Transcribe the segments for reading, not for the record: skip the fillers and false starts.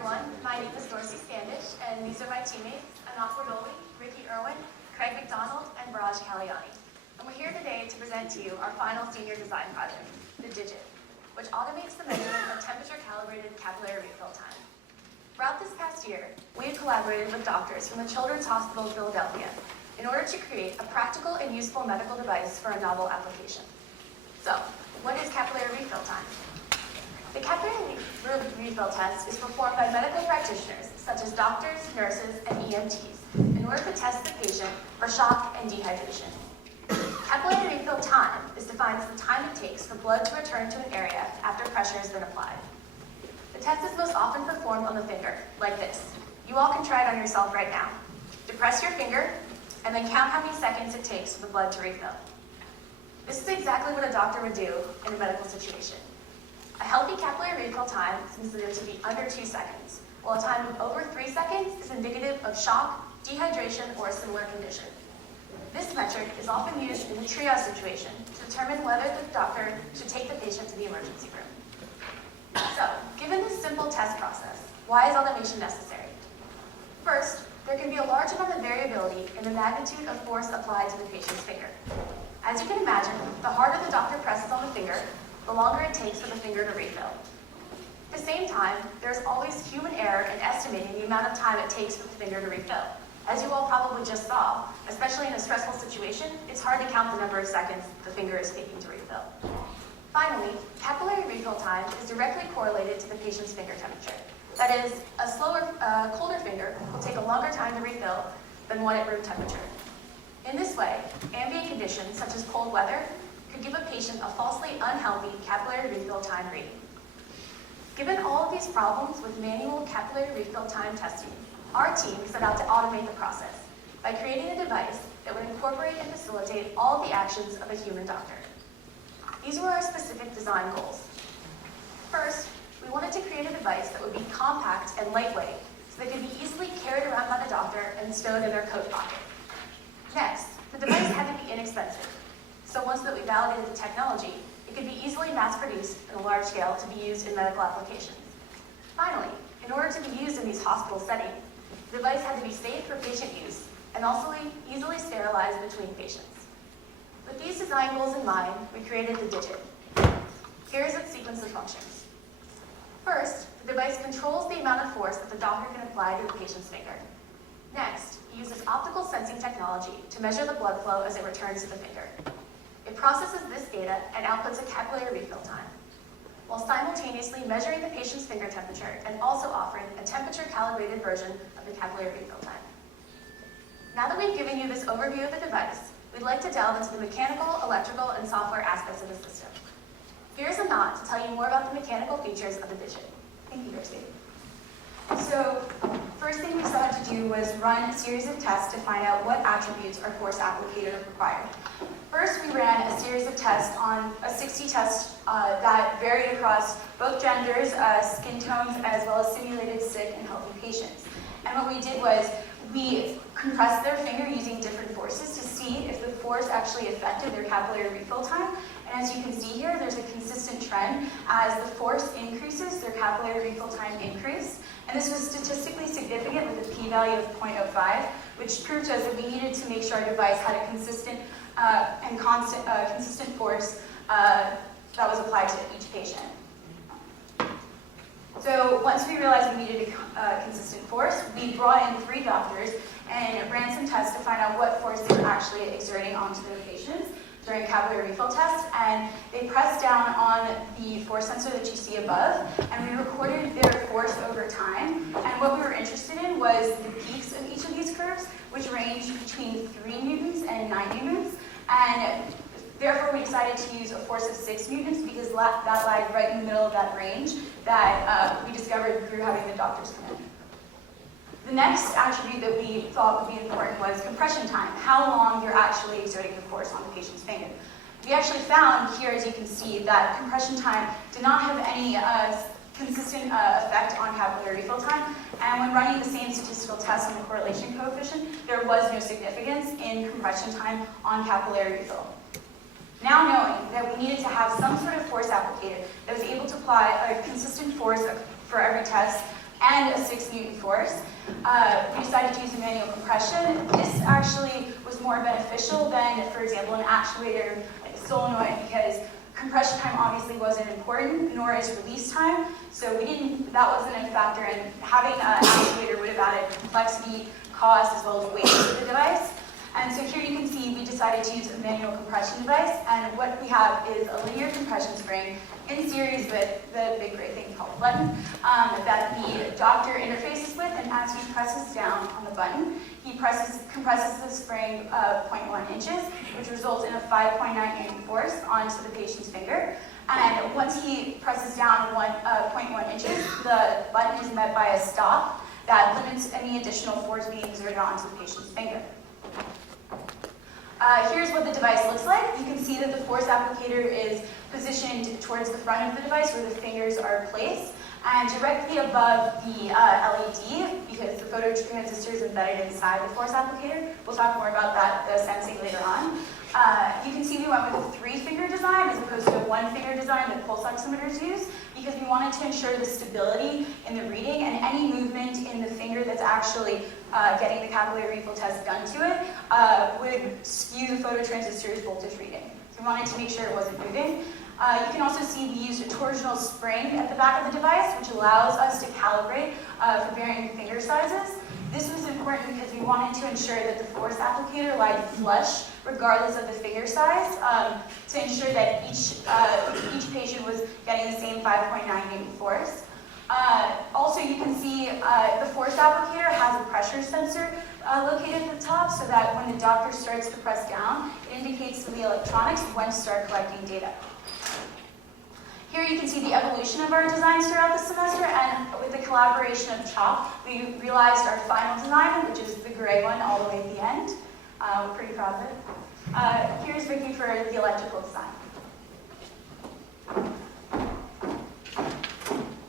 everyone. My name is Dorsey Standish, and these are my teammates, Annett, Bordoley, Rikki, Irwin, McDonald, and Viraj, Kalyani. And we're here today to present to you our final senior design project, the D1GIT, which automates the measurement of temperature-calibrated capillary refill time. Throughout this past year, we have collaborated with doctors from the Children's Hospital of Philadelphia in order to create a practical and useful medical device for a novel application. So, what is capillary refill time? The capillary refill test is performed by medical practitioners, such as doctors, nurses, and EMTs, in order to test the patient for shock and dehydration. Capillary refill time is defined as the time it takes for blood to return to an area after pressure has been applied. The test is most often performed on the finger, like this. You all can try it on yourself right now. Depress your finger, and then count how many seconds it takes for the blood to refill. This is exactly what a doctor would do in a medical situation. A healthy capillary refill time is considered to be under 2 seconds, while a time of over 3 seconds is indicative of shock, dehydration, or a similar condition. This metric is often used in a triage situation to determine whether the doctor should take the patient to the emergency room. So, given this simple test process, why is automation necessary? First, there can be a large amount of variability in the magnitude of force applied to the patient's finger. As you can imagine, the harder the doctor presses on the finger, the longer it takes for the finger to refill. At the same time, there's always human error in estimating the amount of time it takes for the finger to refill. As you all probably just saw, especially in a stressful situation, it's hard to count the number of seconds the finger is taking to refill. Finally, capillary refill time is directly correlated to the patient's finger temperature. That is, a colder finger will take a longer time to refill than one at room temperature. In this way, ambient conditions such as cold weather could give a patient a falsely unhealthy capillary refill time reading. Given all of these problems with manual capillary refill time testing, our team set out to automate the process by creating a device that would incorporate and facilitate all of the actions of a human doctor. These were our specific design goals. First, we wanted to create a device that would be compact and lightweight so that it could be easily carried around by the doctor and stowed in their coat pocket. Next, the device had to be inexpensive. So once that we validated the technology, it could be easily mass-produced on a large scale to be used in medical applications. Finally, in order to be used in these hospital settings, the device had to be safe for patient use and also easily sterilized between patients. With these design goals in mind, we created the D1GIT. Here is its sequence of functions. First, the device controls the amount of force that the doctor can apply to the patient's finger. Next, it uses optical sensing technology to measure the blood flow as it returns to the finger. It processes this data and outputs a capillary refill time, while simultaneously measuring the patient's finger temperature and also offering a temperature-calibrated version of the capillary refill time. Now that we've given you this overview of the device, we'd like to delve into the mechanical, electrical, and software aspects of the system. Here's Annett to tell you more about the mechanical features of the D1GIT. Thank you, Dorsey. So, first thing we set out to do was run a series of tests to find out what attributes our force applicator required. First, we ran a series of tests on a 60 tests that varied across both genders, skin tones, as well as simulated sick and healthy patients. And what we did was we compressed their finger using different forces to see if the force actually affected their capillary refill time. And as you can see here, there's a consistent trend. As the force increases, their capillary refill time increased. And this was statistically significant with a p-value of 0.05, which proved to us that we needed to make sure our device had a consistent and consistent force that was applied to each patient. So once we realized we needed a consistent force, we brought in 3 doctors and ran some tests to find out what force they were actually exerting onto their patients during capillary refill tests, and they pressed down on the force sensor that you see above, and we recorded their force over time. And what we were interested in was the peaks of each of these curves, which range between 3 newtons and 9 newtons, and therefore we decided to use a force of 6 newtons because that lied right in the middle of that range that we discovered through having the doctors come in. The next attribute that we thought would be important was compression time, how long you're actually exerting the force on the patient's finger. We actually found here, as you can see, that compression time did not have any consistent effect on capillary refill time, and when running the same statistical test on the correlation coefficient, there was no significance in compression time on capillary refill. Now knowing that we needed to have some sort of force applicator that was able to apply a consistent force for every test, and a 6 Newton force. We decided to use a manual compression. This actually was more beneficial than, for example, an actuator like a solenoid, because compression time obviously wasn't important, nor is release time. So that wasn't a factor, and having an actuator would have added complexity, cost, as well as weight to the device. And so here you can see we decided to use a manual compression device, and what we have is a linear compression spring in series with the big gray thing called a button that the doctor interfaces with, and as he presses down on the button, he compresses the spring 0.1 inches, which results in a 5.9 Newton force onto the patient's finger. And once he presses down 0.1 inches, the button is met by a stop that limits any additional force being exerted onto the patient's finger. Here's what the device looks like. You can see that the force applicator is positioned towards the front of the device where the fingers are placed, and directly above the LED, because the phototransistor is embedded inside the force applicator. We'll talk more about that, the sensing, later on. You can see we went with a 3-finger design as opposed to a 1-finger design that pulse oximeters use, because we wanted to ensure the stability in the reading, and any movement in the finger that's actually getting the capillary refill test done to it would skew the phototransistor's voltage reading. So we wanted to make sure it wasn't moving. You can also see we used a torsional spring at the back of the device, which allows us to calibrate for varying finger sizes. This was important because we wanted to ensure that the force applicator lied flush regardless of the finger size, to ensure that each patient was getting the same 5.9 Newton force. Also, you can see the force applicator has a pressure sensor located at the top, so that when the doctor starts to press down, it indicates to the electronics when to start collecting data. Here you can see the evolution of our designs throughout the semester, and with the collaboration of CHOP, we realized our final design, which is the gray one all the way at the end. We're pretty proud of it. Here's Rikki for the electrical design.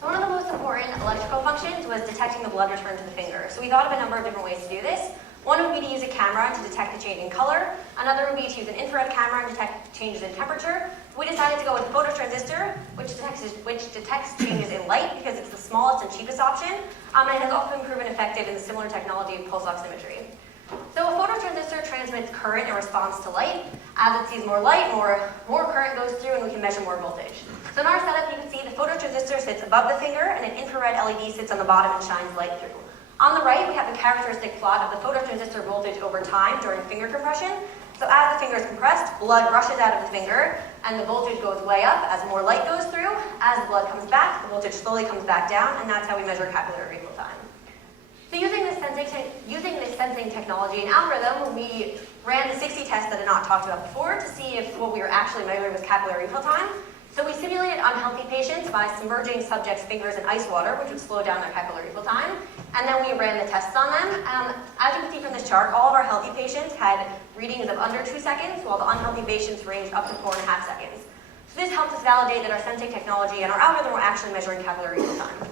So one of the most important electrical functions was detecting the blood return to the finger. So we thought of a number of different ways to do this. One would be to use a camera to detect the change in color. Another would be to use an infrared camera and detect changes in temperature. We decided to go with a phototransistor, which detects changes in light because it's the smallest and cheapest option, and it has also been proven effective in the similar technology of pulse oximetry. So a phototransistor transmits current in response to light. As it sees more light, more current goes through, and we can measure more voltage. So in our setup, you can see the phototransistor sits above the finger, and an infrared LED sits on the bottom and shines light through. On the right, we have the characteristic plot of the phototransistor voltage over time during finger compression. So as the finger is compressed, blood rushes out of the finger, and the voltage goes way up as more light goes through. As the blood comes back, the voltage slowly comes back down, and that's how we measure capillary refill time. So using this sensing technology and algorithm, we ran the 60 tests that I not talked about before to see if what we were actually measuring was capillary refill time. So we simulated unhealthy patients by submerging subjects' fingers in ice water, which would slow down their capillary refill time, and then we ran the tests on them. As you can see from this chart, all of our healthy patients had readings of under 2 seconds, while the unhealthy patients ranged up to 4.5 seconds. So this helped us validate that our sensing technology and our algorithm were actually measuring capillary refill time.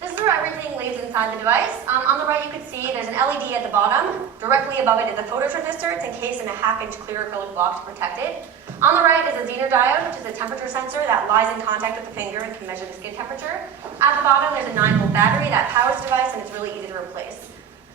This is where everything lives inside the device. On the right, you can see there's an LED at the bottom. Directly above it is a phototransistor. It's encased in a 1/2-inch clear acrylic block to protect it. On the right is a Zener diode, which is a temperature sensor that lies in contact with the finger and can measure the skin temperature. At the bottom, there's a 9-volt battery that powers the device, and it's really easy to replace.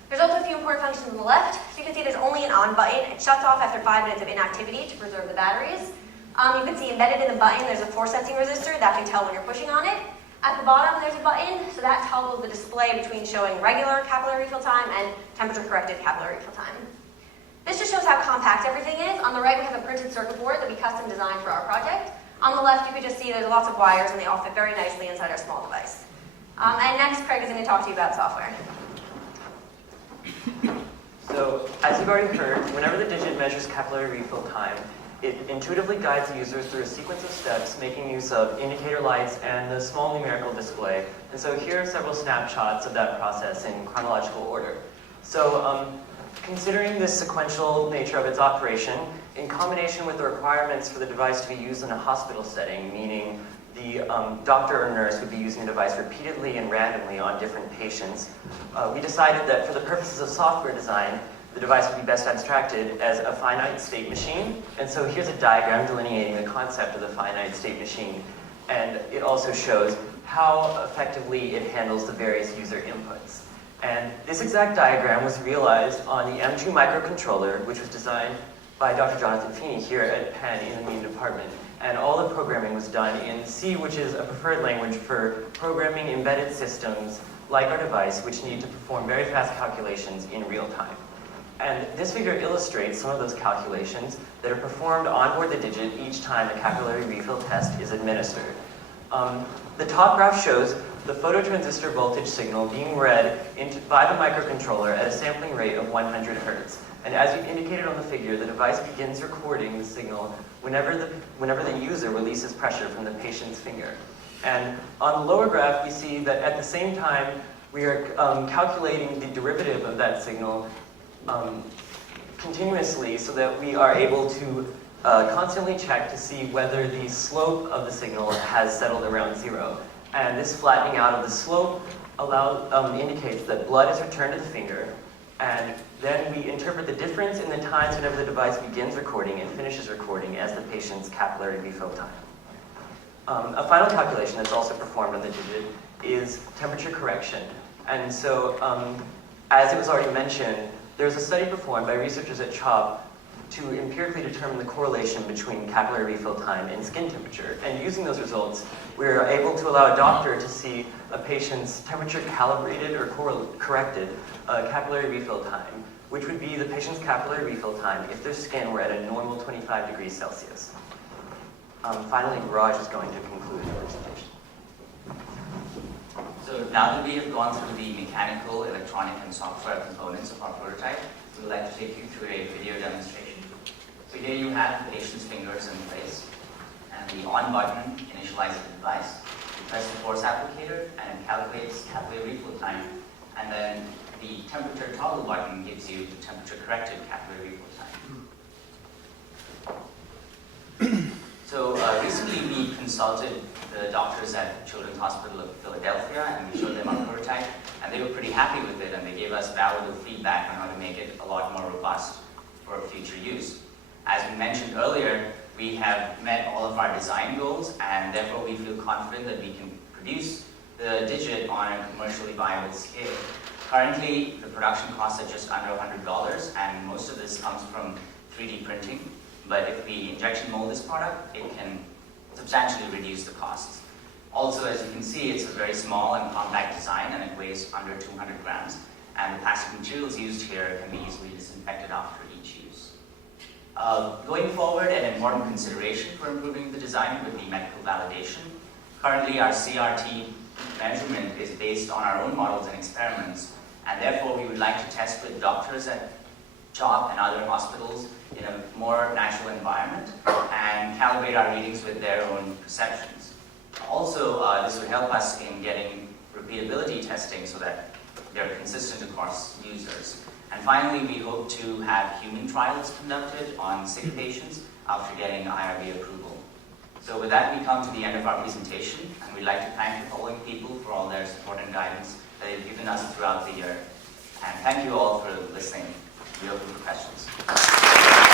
There's also a few important functions on the left. So you can see there's only an on button. It shuts off after 5 minutes of inactivity to preserve the batteries. You can see embedded in the button, there's a force sensing resistor that can tell when you're pushing on it. At the bottom, there's a button, so that toggles the display between showing regular capillary refill time and temperature-corrected capillary refill time. This just shows how compact everything is. On the right, we have a printed circuit board that we custom designed for our project. On the left, you can just see there's lots of wires, and they all fit very nicely inside our small device. And next, Craig is going to talk to you about software. So, as you've already heard, whenever the digit measures capillary refill time, it intuitively guides the users through a sequence of steps, making use of indicator lights and the small numerical display. And so here are several snapshots of that process in chronological order. So, considering the sequential nature of its operation, in combination with the requirements for the device to be used in a hospital setting, meaning the doctor or nurse would be using the device repeatedly and randomly on different patients, we decided that for the purposes of software design, the device would be best abstracted as a finite state machine. And so here's a diagram delineating the concept of the finite state machine. And it also shows how effectively it handles the various user inputs. And this exact diagram was realized on the M2 microcontroller, which was designed by Dr. Jonathan Feeney here at Penn in the media department. And all the programming was done in C, which is a preferred language for programming embedded systems like our device, which need to perform very fast calculations in real time. And this figure illustrates some of those calculations that are performed onboard the digit each time a capillary refill test is administered. The top graph shows the phototransistor voltage signal being read by the microcontroller at a sampling rate of 100 Hertz. And as you indicated on the figure, the device begins recording the signal whenever the user releases pressure from the patient's finger. And on the lower graph, we see that at the same time, we are calculating the derivative of that signal continuously so that we are able to constantly check to see whether the slope of the signal has settled around 0. And this flattening out of the slope indicates that blood is returned to the finger, and then we interpret the difference in the times whenever the device begins recording and finishes recording as the patient's capillary refill time. A final calculation that's also performed on the digit is temperature correction. And so, as it was already mentioned, there's a study performed by researchers at CHOP to empirically determine the correlation between capillary refill time and skin temperature. And using those results, we're able to allow a doctor to see a patient's temperature calibrated or corrected capillary refill time, which would be the patient's capillary refill time if their skin were at a normal 25 degrees Celsius. Finally, Viraj is going to conclude the presentation. So now that we have gone through the mechanical, electronic, and software components of our prototype, we would like to take you through a video demonstration. So here you have the patient's fingers in place, and the on button initializes the device. You press the force applicator, and it calculates capillary refill time, and then the temperature toggle button gives you the temperature-corrected capillary refill time. So recently we consulted the doctors at Children's Hospital of Philadelphia, and we showed them our prototype, and they were pretty happy with it, and they gave us valuable feedback on how to make it a lot more robust for future use. As we mentioned earlier, we have met all of our design goals, and therefore we feel confident that we can produce the digit on a commercially viable scale. Currently, the production costs are just under $100, and most of this comes from 3D printing. But if we injection mold this product, it can substantially reduce the costs. Also, as you can see, it's a very small and compact design, and it weighs under 200 grams. And the plastic materials used here can be easily disinfected after each use. Going forward, an important consideration for improving the design would be medical validation. Currently, our CRT measurement is based on our own models and experiments, and therefore we would like to test with doctors at CHOP and other hospitals in a more natural environment and calibrate our readings with their own perceptions. Also, this would help us in getting repeatability testing so that they're consistent across users. And finally, we hope to have human trials conducted on sick patients after getting IRB approval. So with that, we come to the end of our presentation, and we'd like to thank the following people for all their support and guidance that they've given us throughout the year. And thank you all for listening. We open for questions.